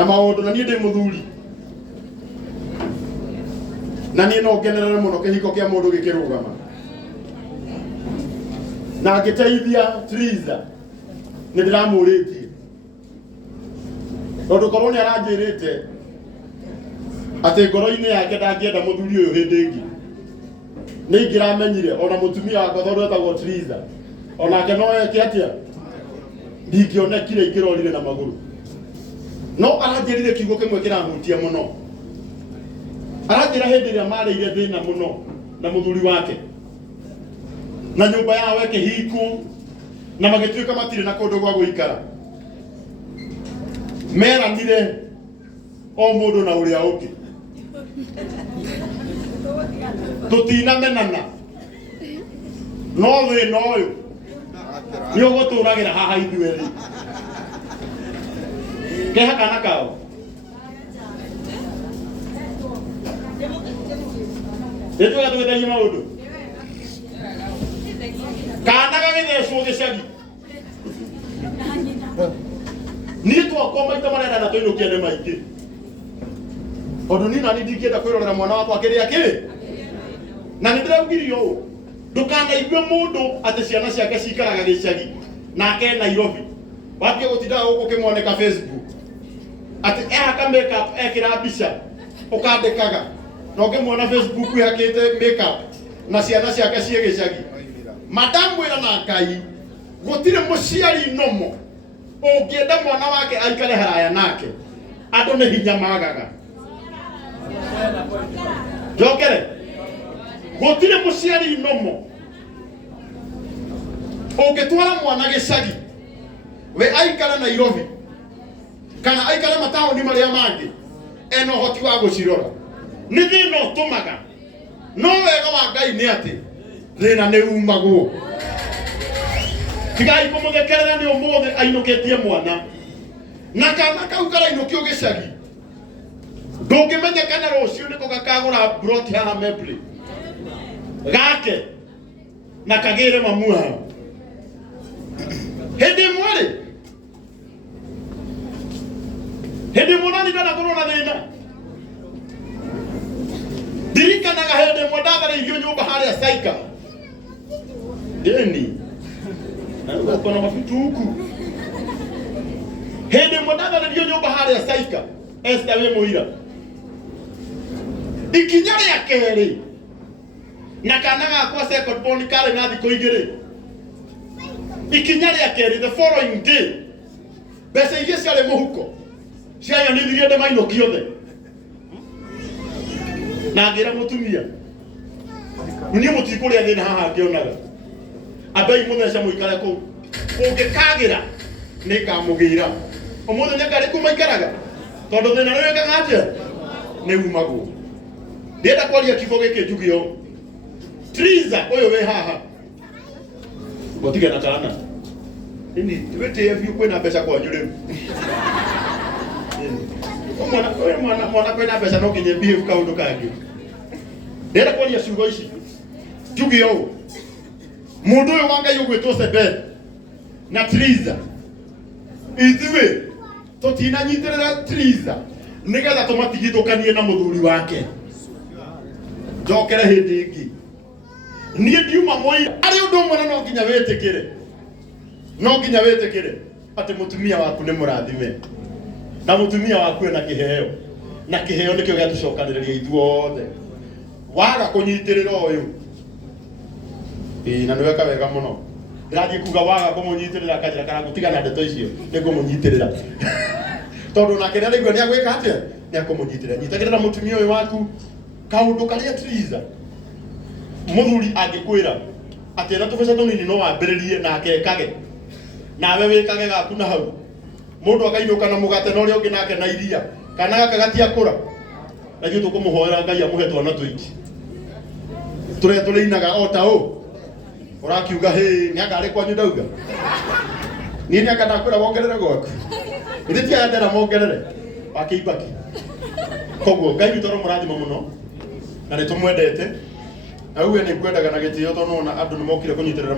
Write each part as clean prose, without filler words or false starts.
na maundu na nie ndi muthuri na nie no ngenerere muno kihiko kia mundu gikirugama na ngiteithia Triza ni ndiramuritie tondu korwo ni aranjirite ati ngoro-ini yake ndangienda muthuri uyu hindi ingi ni ngiramenyire ona mutumia wakwa tondu etagwo Triza onake no eke atia ndingionekire ikirorire na maguru no aranjirire kiugo kimwe kirahutia muno aranjira hindi iria marĩire thĩna muno na muthuri wake na nyumba yao ĩkĩhingwo na magĩtuĩka matirĩ na kũndũ gwa gũikara meranire o mũndũ na ũrĩa ũngĩ tũtinamenana no thĩna ũyũ nĩ ũgũtũragĩra haha ithuerĩ keha kana kao nĩtwĩga tũgĩthagia maũndũ kana gagĩthecwo gĩcagi niĩ twakwa maita marenda na tũinũkia nĩ maingĩ tondũ niĩ nani ndingĩenda kwĩrorera mwana wakwa kĩrĩa kĩrĩ na nĩ ndĩraugirio ũũ ndũkanaigue mũndũ atĩ ciana ciake cikaraga gĩcagi nake Nairobi wambie gũtindaga gũkũ kĩmwanĩka Facebook atĩ ehaka makeup ekĩra mbica ũkandĩkaga na ũngĩmuona Facebook ehakĩte makeup na ciana ciake ciĩ gĩcagi madamwĩra na Ngai gũtirĩ mũciari nomo ũngĩenda mwana wake aikare haraya nake andũ nĩ hinya magaga njokere gũtirĩ mũciari nomo ũngĩtwara mwana gĩcagi we aikara Nairobi kana aikara mataũni marĩa mangĩ ena ũhoti wa gũcirora nĩ thĩna ũtũmaga no wega wa Ngai nĩ atĩ thĩna nĩ umagwo tigai kũmũthekerera nĩ ũmũthĩ ainũkĩtie mwana na kana kau karainũkio gĩcagi ndũngĩmenya kana rũciũ nĩko gakagũra plot haha Membley gake na kagĩre mamu hao hĩndĩ ĩmwe nani ndanakorwo na thĩna ndirikanaga hĩndĩ ĩmwe ndatharĩirio nyũmba harĩa Saika deni na ukona mafituku hĩndĩ ĩmwe ndatharĩirio nyũmba harĩa Saika Esther wĩ mũira ikinya rĩa kerĩ na kana gakwa second born karĩ na thikũ igĩrĩ ikinya rĩa kerĩ the following day mbeca iria ciarĩ mũhuko ciayonithirie ndĩmainũkie othe na ngĩra mũtumia niĩ mũtikũrĩa thĩna haha ngĩonaga ambai mũtheca mũikare kũu ũngĩkagĩra nĩngamũgĩra ũmũthĩ nĩ ngarĩ kuma ikaraga tondũ thĩna nĩ wĩkaga atĩa nĩ umagwo ndĩenda kwaria kiugo gĩkĩ njuge ũũ Triza ũyũ wĩ haha gũtige na kana ini twĩtĩe biũ kwĩna mbeca kwanyu rĩu mwana kwĩna mbeca no nginya behave kaũndũ kangĩ ndĩenda kwaria ciugo ici njuge ũũ mũndũ ũyũ wa Ngai ũgwĩtwo Sebeth na Triza ithuĩ tũtinanyitĩrĩra Triza nĩgetha tũmatigithũkanie na mũthuri wake njokere hĩndĩ ĩngĩ niĩ ndiuma mũira arĩ ũndũ ũmwe na no nginya wĩtĩkĩre atĩ mũtumia waku nĩ mũrathime na mũtumia waku ena kĩheo na kĩheo nĩkĩo gĩatũcokanĩrĩria ithuothe waga kũnyitĩrĩra ũyũ na nĩweka wega mũno ndĩrathiĩ kuga waga kũmũnyitĩrĩra kanjĩra kana gũtigana ndeto icio nĩngũmũnyitĩrĩra tondũ nake nĩaraigua nĩagwĩka atĩa nĩakũmũnyitĩrĩra nyitagĩrĩra mũtumia ũyũ waku kaũndũ karĩa Triza mũthuri angĩkwĩra atĩ na tũbeca tũnini no wambĩrĩrie na akekage nawe wĩkage gaku na hau mũndũ akainũka na mũgate na ũrĩa ũngĩ nake na iria kana gaka gatiakũra na ithuĩ tũkũmũhoera Ngai amũhe twana tũingĩ tũrĩa tũrĩinaga o ta ũũ ũrakiuga hĩ nĩangarĩ kwanyu ndauga niĩ nĩanga ndakwĩra wongerere gwaku ithĩ ti aya ndera mongerere wakĩibaki koguo Ngai witũ mũrathima mũno na nĩtũmwendete na uwe nĩkwendaga na gĩtĩo tondũ nona andũ nĩmokire kũnyitĩrĩra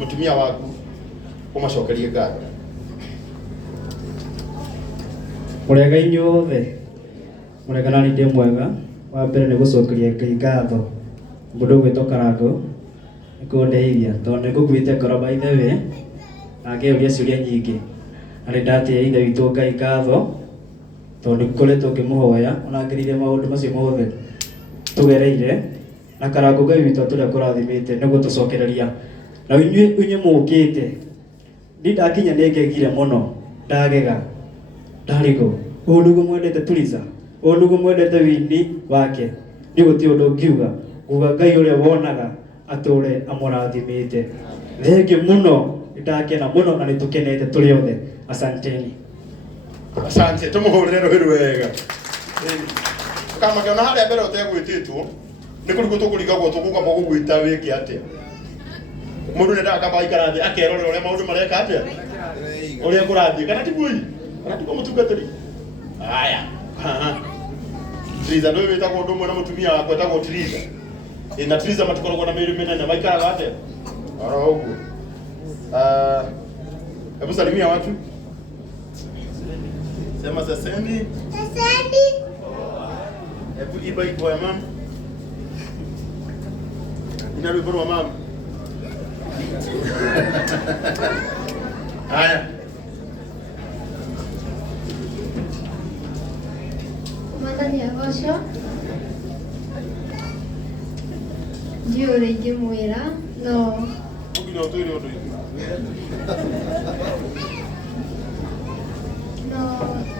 mũtumia waku ũmacokerie ngatho Mũrega inyuothe mũregana nĩ ndĩ mwega. Wa mbere nĩ gũcokeria Ngai ngatho mũndũ gwĩtwo Karangũ nĩ kũndeithia tondũ nĩ ngũkuĩte ngoro by the way na ngĩũria ciũria nyingĩ na nĩ ndatĩĩa ithe witũ Ngai ngatho tondũ ngoretwo ngĩmũhoya ona ngerire maũndũ macio mothe tũgereire na Karangũ Ngai witũ tũrĩa kũrathimĩte nĩ gũtũcokereria na inyuĩ mũũkĩte ndi ndakinya nĩ ngegire mũno ndagega ndarĩgo ũũ nĩguo mwendete Tuliza ũũ nĩguo mwendete wini wake nĩ gũtirĩ ũndũ ngiuga nguga Ngai ũrĩa wonaga atũre amũrathimĩte. Thengiũ mũno ndakena mũno na nĩtũkenete tũrĩ othe. Asanteni. Asante, tumuhũrĩre rũhĩ rwega. Kama kiona harĩa mbere ũtegwĩtĩtwo nĩ kũrigwo tũkũrigagwo tũkũkamba gũgwĩta wĩke atĩa. Mũndũ nĩ ndakamba aikara thĩ akerorera ũrĩa maũndũ mareka atĩa ũrĩa kũrathiĩ kana tiguo kana tiguo mũtungatĩri. Haya. Tuliza ndio wĩtagwo ũndũ ũmwe na mũtumia wakwa etagwo Tuliza. Na Tuliza matikoragwo na mĩĩrĩ mĩnene maikaraga atĩa oro ũguo. Hebu salimia watu. Sema saseni. Saseni. Hebu iba iko ya mama. Ina rwĩmbo rwa mama. Haya. Mwathani agocwo. Ndiũĩ ũrĩa ingĩmwĩra no Ũkinya ũtwĩre ũndũ ũyũ.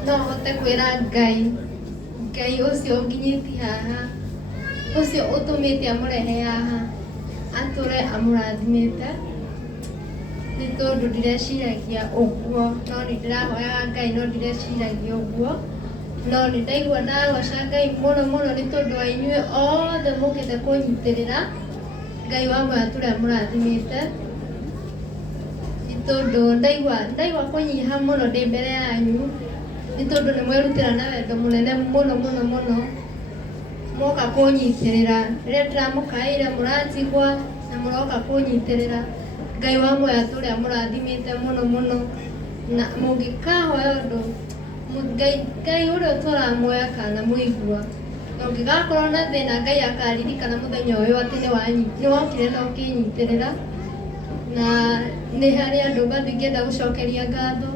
No hote kwĩra Ngai ũcio ũnginyĩtie haha, ũcio ũtũmĩte amũrehe haha atũre amũrathimĩte nĩ tondũ ndireciragia ũguo no nĩ ndĩrahoyaga Ngai no ndireciragia ũguo no nĩ ndaigua ndagoca Ngai mũno mũno nĩ tondũ wa inyuĩ othe mũkĩte kũnyitĩrĩra Ngai wa moya atũre amũrathimĩte nĩ tondũ ndaigua kũnyiha mũno ndĩ mbere yanyu nĩ tondũ nĩ mwerutĩra na wendo mũnene mũno mũno mũno moka kũnyitĩrĩra rĩrĩa ndĩramũkaĩire mũranjigua na mũroka kũnyitĩrĩra Ngai wa moya atũre amũrathimĩte mũno mũno na mũngĩkahoya ũndũ Ngai ũrĩa tũramuoya kana mũigua na ũngĩgakorwo na thĩna Ngai akaririkana mũthenya ũyũ atĩ nĩ wokire na ũkĩnyitĩrĩra na nĩ harĩ andũ bado ingĩenda gũcokeria ngatho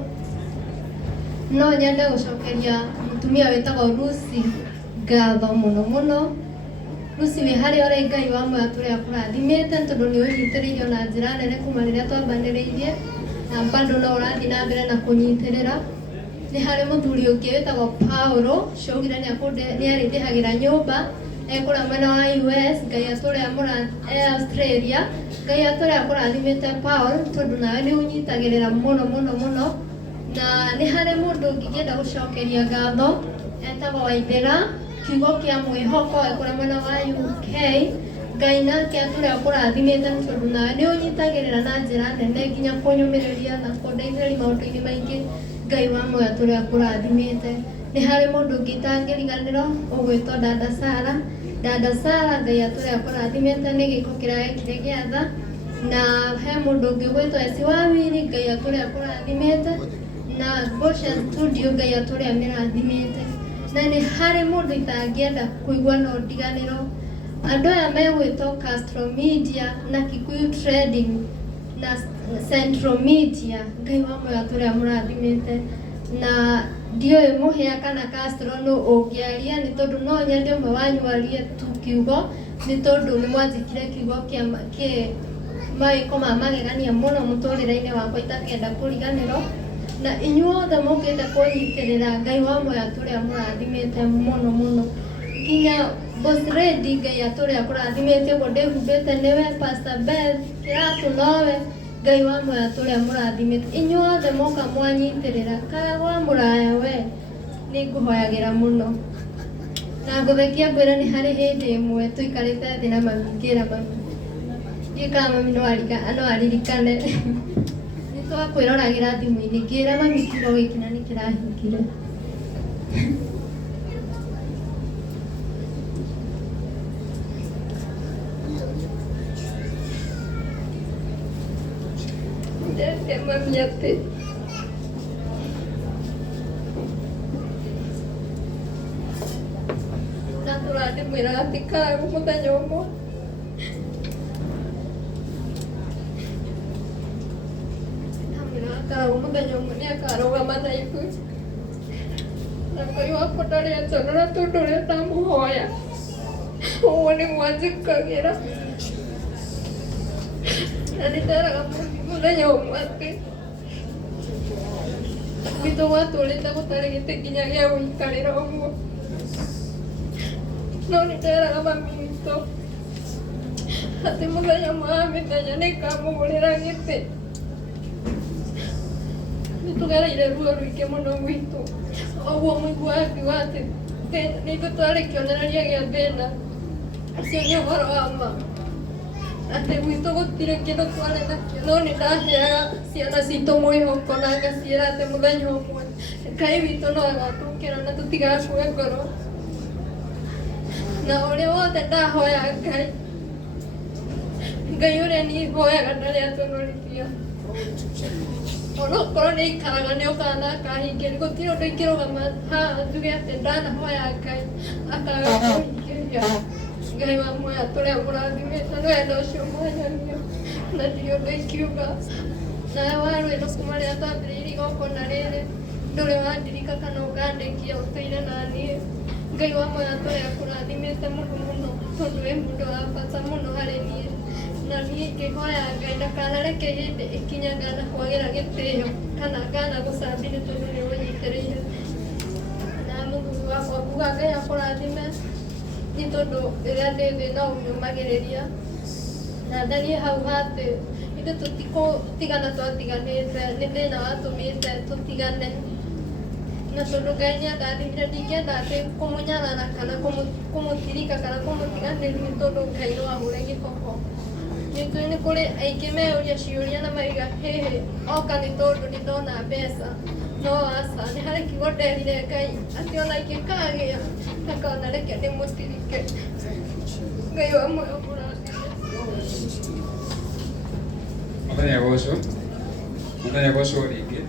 no nyende gũcokeria mũtumia wĩtagwo Lucy ngatho mũno mũno. Lucy wĩ harĩa ũrĩ Ngai wa moya atũre akũrathimĩte tondũ nĩ ũnyitĩrĩirio na njĩra nene kuma rĩrĩa twambanĩrĩirie na bado no ũrathiĩ na mbere na kũnyitĩrĩra. Nĩ harĩ mũthuri ũngĩ wĩtagwo Paulo cũgire nĩ arĩndĩhagĩra nyũmba ekũrĩa mwena wa US Ngai atũre Australia Ngai atũre akũrathimĩte Paul tondũ nawe nĩ ũnyitagĩrĩra mũno mũno mũno na nĩ harĩ mũndũ ũngĩ ingĩenda gũcokeria ngatho etagwo Waithĩra kiugo kĩa mwĩhoko ekũrĩa mwena wa UK Ngai nake atũre akũrathimĩte tondũ nawe nĩ ũnyitagĩrĩra na njĩra nene nginya kũnyũmĩrĩria na kũndeithĩrĩria maũndũ-inĩ maingĩ Ngai wa moya atũre akũrathimĩte. Nĩ harĩ mũndũ ũngĩ itangĩriganĩrwo ũgwĩtwo Dada Sara Ngai atũre akũrathimĩte nĩ gĩko kĩrĩa gekire gĩa tha na he mũndũ ũngĩ ũgwĩtwo Esi Wawiri Ngai atũre akũrathimĩte na Goshen Studio Ngai atũre amĩrathimĩte na nĩ harĩ mũndũ itangĩenda kũigua no ndiganĩrwo andũ aya megwĩtwo Castro Media na Kikuyu Trading na Central Media Ngai wa moya atũre amũrathimĩte na ndiũĩ mũhĩa kana Castro no ũngĩaria nĩ tondũ no nyende ũmwe wanyu arie tu kiugo nĩ tondũ nĩ mwanjĩkire kiugo kĩa mawĩko ma magegania mũno mũtũrĩre-inĩ wakwa itakenda kũriganĩrwo na inyuothe mũkĩte kũnyitĩrĩra Ngai wa moya atũre amũrathimĩte mũno mũno nginya Boss Lady Ngai atũre akũrathimĩte ũguo ndĩhumbĩte nĩwe Pastor Beth Kĩratũ nowe Ngai wa moya atũre amũrathimĩte inyuothe moka mwanyitĩrĩra kaga gwa mũraya we nĩ ngũhoyagĩra mũno na ngũthekia ngwĩra nĩ harĩ hĩndĩ ĩmwe tũikarĩte thĩ na mami ngĩra mami ndiũĩ mami no aririkane nĩ twakwĩroragĩra thimũ-inĩ ngĩra mami kiugo gĩkĩ na nĩ kĩrahingire mami atĩ ndĩmwĩra atĩ Karagũ mũthenya ũmwe ndamwĩra Karagũ mũthenya ũmwe nĩakarũgama na ithuĩ na Ngai wakwa ndarĩ anjonora tondũ ũrĩa ndamũhoya ũguo nĩguo anjĩkagĩra na nĩnderaga mũthenya ũmwe atĩ gwitũ gwatũrĩte gũtarĩ gĩtĩ nginya gĩa gũikarĩra ũguo no nĩnderaga mami witũ atĩ mũthenya ũmwe wa mĩthenya nĩngamũgũrĩra gĩtĩ. Nĩtũgereire ruo rũingĩ mũno gwitũ ũguo mũiguaga akiuga atĩ nĩithuĩ twarĩ kĩonereria gĩa thĩna ũcio nĩ ũhoro wa ma atĩ gwitũ gũtirĩ kĩndũ twarĩ nakĩo no nĩndaheaga ciana citũ mwĩhoko na ngaciĩra atĩ mũthenya ũmwe Ngai witũ no agatũkĩra na tũtigakue ngoro na ũrĩa wothe ndahoya Ngai ũrĩa niĩ hoyaga ndarĩ atũnorithia onokorwo nĩaikaraga nĩokaga na akahingĩria gũtirĩ ũndũ ingĩrũgama haha njuge atĩ ndanahoya Ngai akaga kũhingĩria. Ngai wa muoya tũrĩa mũrathimĩte nĩ wendo ũcio mwanyonia na ndirĩ ũndũ ingiuga nawe warwĩra kuma rĩrĩa twambĩrĩirie igongona rĩrĩ ndũrĩ wandirika kana ũkandĩkia ũtũire na niĩ. Ngai wa muoya tũrĩa kũrathimĩte mũno mũno tondũ wĩ mũndũ wa bata mũno harĩ niĩ na niĩ ngĩhoya Ngai ndakanareke hĩndĩ ĩkinyaga na kwagĩra gĩtĩo kana ngana gũcambi nĩ tondũ nĩ ũnyitĩrĩire na mũthuri wakwa nguga Ngai akũrathime nĩ tondũ rĩrĩa ndĩ thĩ no ũnyumagĩrĩria na ndariĩ hau hatĩ ithuĩ tũtikũtigana twatiganĩte nĩ thĩna watũmĩte tũtigane na tondũ Ngai nĩandathimire ndingĩenda atĩ kũmũnyarara kana kũmũtirika kana kũmũtiganĩria nĩ tondũ Ngai no ahũre gĩboko. Nĩtũĩ nĩ kũrĩ aingĩ meyũria ciũria na maiga hĩhĩ oka nĩ tondũ nĩndona mbeca no aca nĩ harĩ kiugo nderire Ngai atĩ ona ingĩkagĩa ndakona reke ndĩmũtirike. Ngai wa muoyo mũrathime. Mũthenya gũcũ rĩngĩ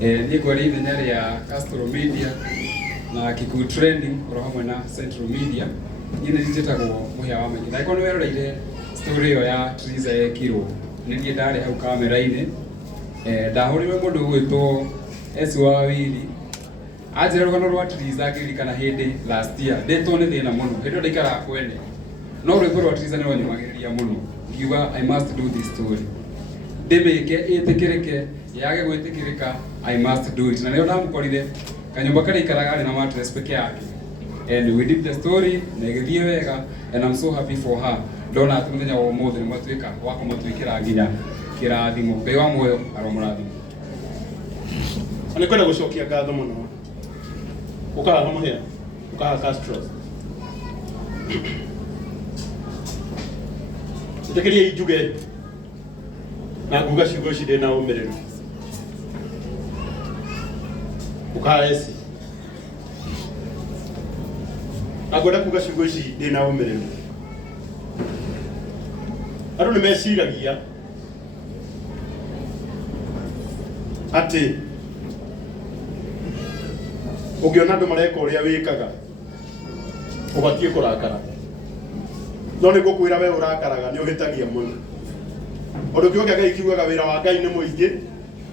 niĩ ngwari ithenya rĩa Castro Media na Kikuyu Trending oro hamwe na Central Media niĩ nĩ njĩtagwo Mũhĩa wa Maingĩ na angĩkorwo nĩ weroreire story ĩyo ya Triza yekirwo nĩ niĩ ndarĩ hau kamera-inĩ ndahũrĩirwo mũndũ ũgwĩtwo Esi wa Wawiri anjĩra rũgano rwa Triza ngĩririkana hĩndĩ last year ndĩtwo nĩ thĩna mũno hĩndĩ ĩyo ndaikaraga kwene no rwĩmbo rwa Triza nĩ rwanyumagĩrĩria mũno ngiuga I must do this story ndĩmĩke ĩtĩkĩrĩke yage gwĩtĩkĩrĩka I must do it na nĩyo ndamũkorire kanyũmba karĩa aikaraga arĩ na mattress peke yake and we did the story na ĩgĩthiĩ wega and I'm so happy for her ndona atĩ mũthenya wa ũmũthĩ nĩ mwatuĩka wa kũmũtuĩkĩra nginya kĩrathimo. Ngai wa muoyo aromũrathimo. Nĩ kwenda gũcokia ngatho mũno ũkaga Mũhĩa ũkaga Castro ndĩkĩrie njuge na nguga ciugo ici ndĩ na ũmĩrĩru ũkaga Esi na ngwenda kuga ciugo ici ndĩ na ũmĩrĩru. Andũ nĩ meciragia atĩ ũngĩona andũ mareka ũrĩa wĩkaga ũbatiĩ kũrakara no nĩ ngũkwĩra we ũrakaraga nĩ ũhĩtagia mũno. Ũndũ kĩo kĩa Ngai kiugaga wĩra wa Ngai nĩ mũingĩ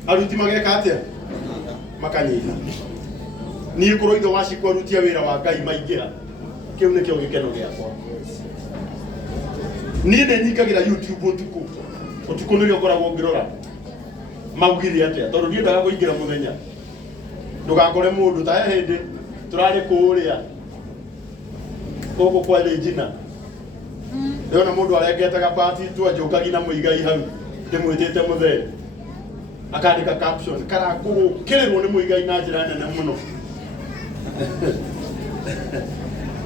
aruti mageka atĩa makanyiha. Niĩ kũrwo ithe wacikwo arutia wĩra wa Ngai maingĩra kĩu nĩkĩo gĩkeno gĩakwa. Niĩ nĩ nyingagĩra YouTube ũtukũ nĩrĩo ngoragwo ngĩrora maugire atĩa tondũ ndiendaga kũingĩra mũthenya ndũgakore mũndũ ta hĩndĩ tũrarĩ kũrĩa gũkũ kwa Regina ndĩrona mũndũ arengete gabati twanjũkagi na mũigai hau ndĩmwĩtĩte mũthee akandĩka caption karakũgũkĩrĩrwo nĩ mũigai na njĩra nene mũno.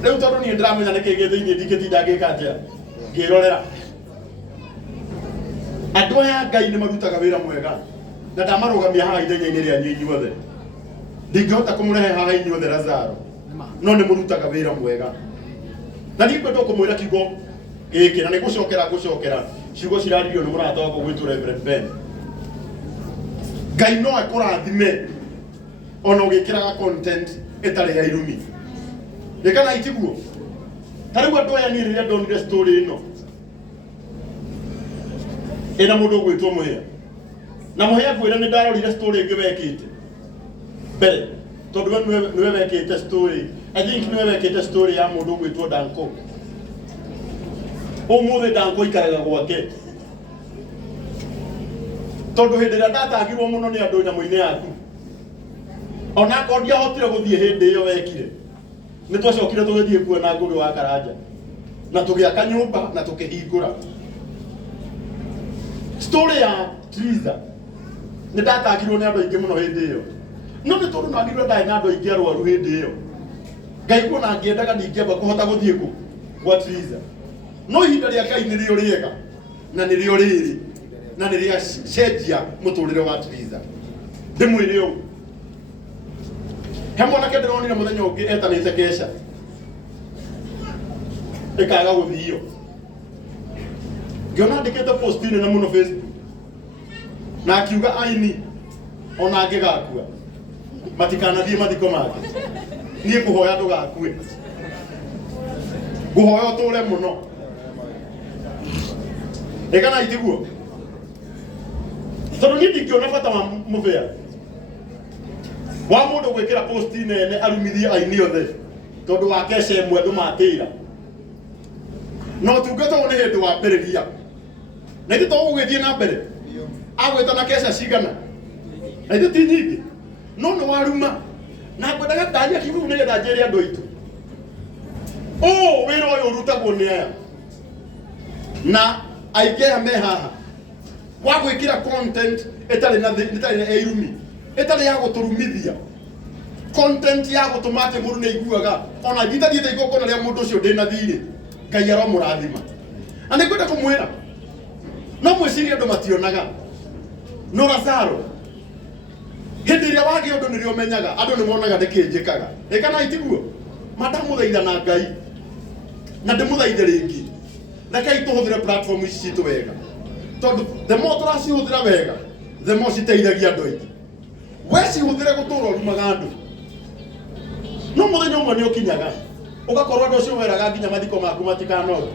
Rĩu tondũ niĩ ndĩramenya nĩkĩĩ gĩ thĩinĩ ndingĩtinda ngĩka atĩa ngĩrorera. Andũ aya Ngai nĩ marutaga wĩra mwega na ndamarũgamia haha ithenya-inĩ rĩanyu inyuothe ndingĩhota kũmũrehe haha inyuothe Lazaro no nĩ mũrutaga wĩra mwega na niĩ kwenda kũmwĩra kiugo gĩkĩ na nĩ ngũcokera ciugo ciraririo nĩ mũrata wakwa gwĩtwo Reverend Ben. Ngai no akũrathime ona ũgĩkĩraga content ĩtarĩ ya irumi. Nĩ kana itiguo Tariu andu aya ni riria ndonire story ino ina mundu gwitwo Muhia na Muhia gwira ni ndarorire story ingi wekite mbere tondu niwe wekite story. I think niwe wekite story ya mundu gwitwo Danko. Umuthi Danko ikaraga gwake tondu hindi ria ndatangirwo muno ni andu nyamu-ini yaku ona ko ndiahotire guthie hindi iyo wekire ni twacokire tugithie kuona Ngugi wa Karanja na tugiaka nyumba na tukihingura. Story ya Triza ni ndatangirwo ni andu aingi muno hindi iyo no ni tondu nagirwo ndai na andu aingi arwaru hindi iyo Ngai kuona ngiendaga ndingiamba kuhota guthie ku gwa Triza no ihinda ria Ngai ni rio riega na ni rio riri na ni ria cenjia muturire wa Triza ndimwire u he mwanake ndironire muthenya ungi etanite Kesha ikaga guthio ngiona ndikite post ine na muno Facebook na akiuga aini ona angigakua matikanathie mathiko make nie kuhoya ndugakue guhoya uture muno ekana itiguo tondu ni ndingiona bata wa Muthia wa mundu gwikira post nene arumithie aini othe tondu wa Kesha imwe ndumatira no tungata one hindu wa mberiria na ithu tugugithie na mbere agwita na Kesha cigana na ithu ti nyingi no ni waruma na ngwendaga ndaria kiugu ni getha njeri andu aitu wira uyu urutagwo ni aya na aingea me haha wa gwikira content etari na irumi etari ya guturumithia content ya gutuma ati mundu ni aiguaga ona thithathiete igongona ria mundu ucio ndina thiri Ngai aromurathima na ni kwenda kumwira no mwiciria andu mationaga no Lazaro hindi iria wagi undu nirio menyaga andu ni monaga ndikinjikaga ikana itiguo madamuthaitha na Ngai na ndimuthaithe ringi rekei tuhuthire platform ici citu wega tondu the more turacihũthĩra wega the more citeithagia andũ aingĩ we cihuthire gutura urumaga andu no muthenya umwe ni ukinyaga ugakorwo andu ucio weraga nginya mathiko maku matikanoga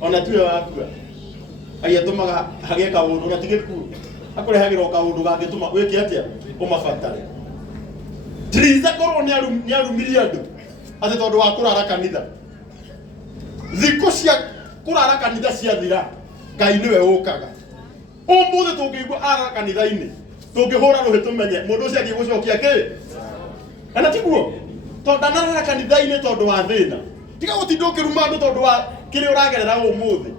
ona tiwe wakua agĩtumaga hagĩe kaũndũ na tigĩkuo akũrehagĩrwo kaũndũ gangĩtũma wĩke atĩa ũmabatare. Triza korwo nĩ arumirie andũ atĩ tondũ wa kũrara kanitha thikũ cia kũrara kanitha ciathira Ngai niwe ũkaga ũmũthĩ tũngĩigua ara kanitha-inĩ tũngĩhũra rũhĩ tũmenye mũndũ ũcio athiĩ gũcokia kĩ ana tiguo tondũ ndanarara kanitha-inĩ tondũ wa thĩna tiga gũtinda ũkĩruma andũ tondũ wa kĩrĩa ũragerera ũmũthĩ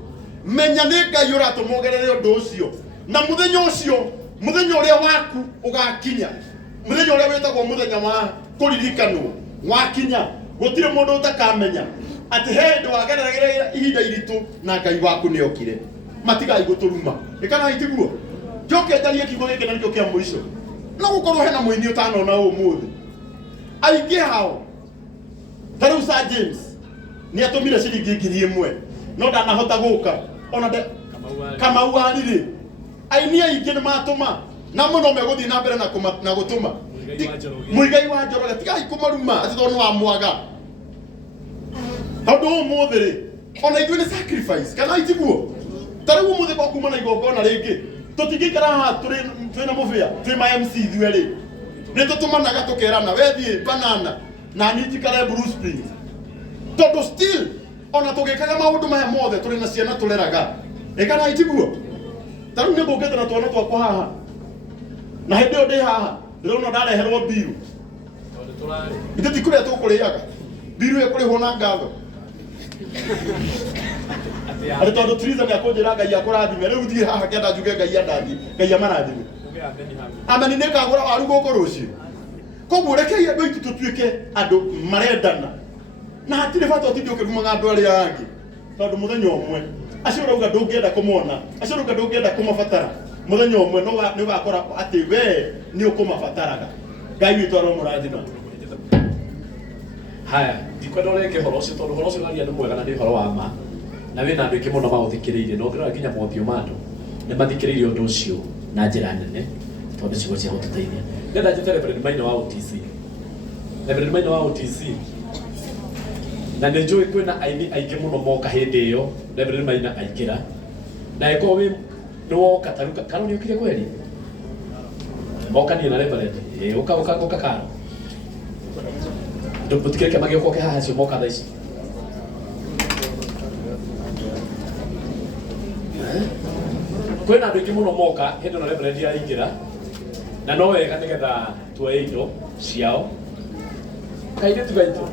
menya nĩ Ngai ũratũmogerere ũndũ ũcio na muthenya ũcio muthenya ũrĩa waku ũgakinya muthenya ũrĩa wĩtagwo muthenya wa kũririkanwo wakinya gũtirĩ mũndũ ũtakamenya atĩ he hĩndĩ wageragĩra ihinda iritũ na Ngai waku nĩ okire matigai gũtũruma ĩkana itiguo njoke njarie kiugo gĩkĩ na nĩkĩo kĩa mũico no gũkorwo hena mũini ũtanona ũmũthĩ aingĩ hao ta rĩu Sir James nĩ atũmire ciringi 1,000 no ndanahota gũka ona Kamau arire aini aingĩ nĩ matũma na mũno megũthiĩ na mbere na gũtũma Muigai wa Njoroge tigai kũmaruma atĩ tondũ wa mwaga tondũ ũmũthĩ rĩ ona ithuĩ nĩ sacrifice kana itiguo ta rĩu ũmũthĩ gokuma na igongona rĩngĩ tũtingĩikara haha twĩna Mũbĩa twĩ ma MC ithuĩ rĩ nĩ tũtũmanaga tũkerana wethiĩ banana na niĩ njikare Blue Springs tondũ still ona tũgĩkaga maũndũ maya mothe tũrĩ na ciana tũreraga ĩkana itiguo ta rĩu nĩ ngũkĩte na twana twakwa haha na hĩndĩ ĩyo ndĩ haha ndĩrona ndareherwo mbiru ithuĩ tikũrĩa tũkũrĩaga mbiru ĩkũrĩhwo na ngatho atĩ tondũ Triza nĩ akũnjĩra Ngai akũrathime rĩu thiĩ haha kĩenda njuge Ngai andathime Ngai amarathime ameni nĩ ngagũra waru gũkũ rũciũ koguo rekei andũ aitũ tũtuĩke andũ marendana na hatirĩ bata ũtinde ũkĩrumaga andũ arĩa angĩ tondũ mũthenya ũmwe acio ũrauga ndũngĩenda kũmona acio ũrauga ndũngĩenda kũmabatara mũthenya ũmwe nĩ ũgakora atĩ we nĩ ũkũmabataraga Ngai witũ aromũrathima. Haya ndikwenda ũreke ũhoro ũcio tondũ ũhoro ũcio ũraria nĩ mwega na nĩ ũhoro wa ma na wĩna andũ aingĩ mũno maũthikĩrĩirie no ngĩrora nginya mothiũ ma andũ nĩ mathikĩrĩirie ũndũ ũcio na njĩra nene tondũ ciugo cia gũtũteithia. Ndenda njĩte Reverend Maina wa OTC. Reverend Maina wa OTC na nä njå ä kwä na aini aingä må no moka hä ndä ä yo Reverend Maina aingä ra na äkorwo wä nä woka tarä Karo nä å kire kweri mokanie na Reverend å ka Karo må tikä reke magä okoke haha cio moka tha ici kwä na andå aingä må no moka hä ndä no Reverend yaingä ra na no wega nä getha tuoe indo ciao kairä tu gaitå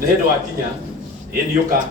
nä hä ndä wakinya ä nä å ka